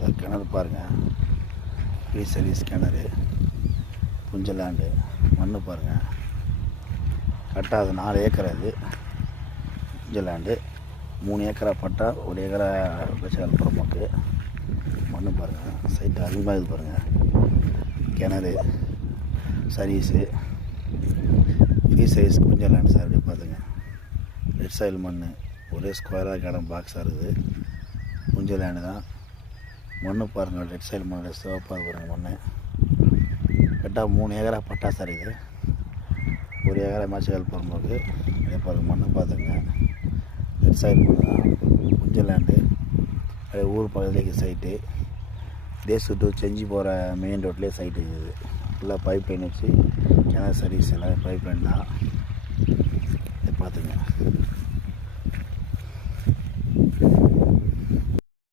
Sir கிணறு பாருங்கள், free service கிணறு, புஞ்ச லேண்டு, மண் பாருங்கள். கரெக்டாக அது 4 ஏக்கர். அது புஞ்ச லேண்டு. 3 ஏக்கரா பட்டா, 1 ஏக்கரா வச்சால் புறம்போக்கு. மண் பாருங்கள், சைட்டு அதிகமாக இது பாருங்கள். கிணறு, சர்வீஸு, ஃப்ரீ சர்வீஸ் புஞ்ச லேண்டு சார். இப்படி பார்த்துங்க, ரெட் சாயில் மண், ஒரே ஸ்கொயராக இடம் பாக்ஸாக இருக்குது. புஞ்ச லேண்டு தான். மண் பாருங்கள், ரெட் சைடு மண், சிவப்பாக பாருங்கள் மண். கரெக்டாக 3 ஏக்கரா பட்டா சார். இது 1 ஏக்கரா மேட்ச்கால் போகும்போது இதே பாருங்கள், மண் பார்த்துங்க. ரெட் சைடு மண் தான், புஞ்ச லேண்டு. அதே ஊர் பக்கத்துலேயே சைட்டு. தேசு டு செஞ்சு போகிற மெயின் ரோட்லேயே சைட்டு இருக்குது. ஃபுல்லாக பைப் லைன் வச்சு கிணறு சர்வீஸ் எல்லாம் பைப் லைன் தான். இதை பார்த்துங்க.